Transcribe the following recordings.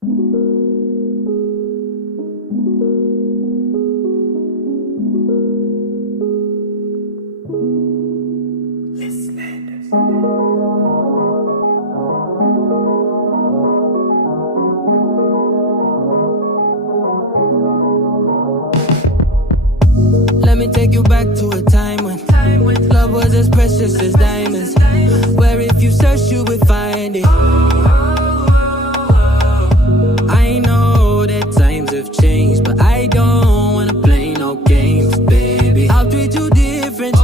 Let me take you back to a time when love was as precious as diamonds, where if you search you would find it. I know that times have changed, but I don't wanna play no games, baby. I'll treat you different,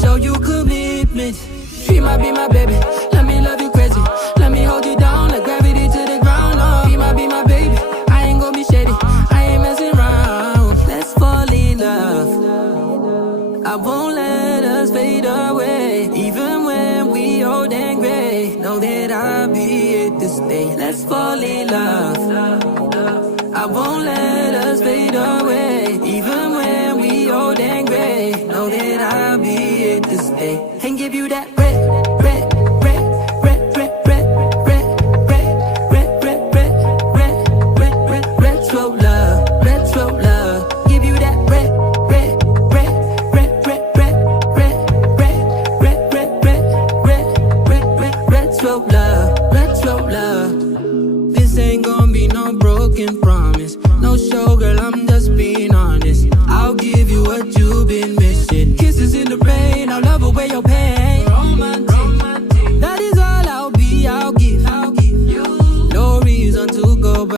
show you commitment. She might be my baby, let me love you crazy. Let me hold you down like gravity to the ground. Oh, be my baby, I ain't gonna be shady, I ain't messing around. Let's fall in love, I won't let us fade away. Even when we old and gray, know that I'll be here to stay. Let's fall in love, I won't